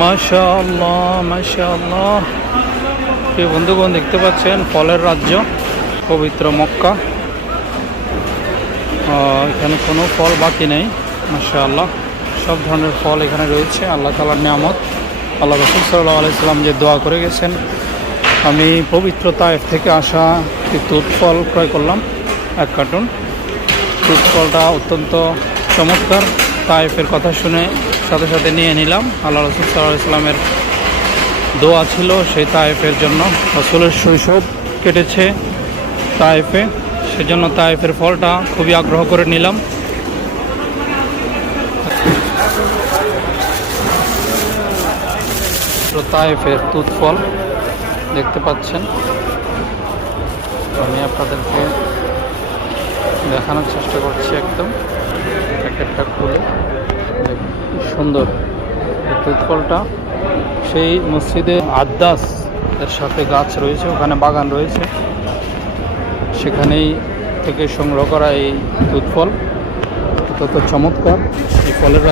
মাশাআল্লাহ মাশাআল্লাহ। প্রিয় বন্ধুগণ, দেখতে পাচ্ছেন ফলের রাজ্য পবিত্র মক্কা। এখানে কোনো ফল বাকি নেই। মাশাআল্লাহ, সব ধরনের ফল এখানে রয়েছে। আল্লাহ তাআলার নিয়ামত। আল্লাহ রাসূল সাল্লাল্লাহু আলাইহি সাল্লাম যে দোয়া করে গেছেন, আমি পবিত্র তায়েফ থেকে আসা একটি তুত ফল ক্রয় করলাম 1 কার্টুন। তুত ফলটা অত্যন্ত চমৎকার। তায়েফের কথা শুনে সাথে সাথে নিয়ে নিলাম। আল্লাহ রাসূল সাল্লাল্লাহু আলাইহি সাল্লামের দোয়া ছিল সেই তায়েফের জন্য। রাসূলের শৈশব কেটেছে তায়েফে, সেজন্য তায়েফের ফলটা খুবই আগ্রহ করে নিলাম। তায়েফের তুত ফল দেখতে পাচ্ছেন। আমি আপনাদেরকে দেখানোর চেষ্টা করছি। একদম প্যাকেটটা খুলে খুব সুন্দর। এই তুত ফলটা সেই মসজিদে আদ্দাস এর সাথে গাছ রয়েছে, ওখানে বাগান রয়েছে, সেখানেই থেকে সংগ্রহ করা এই তুত ফল। অত্যন্ত চমৎকার এই ফলের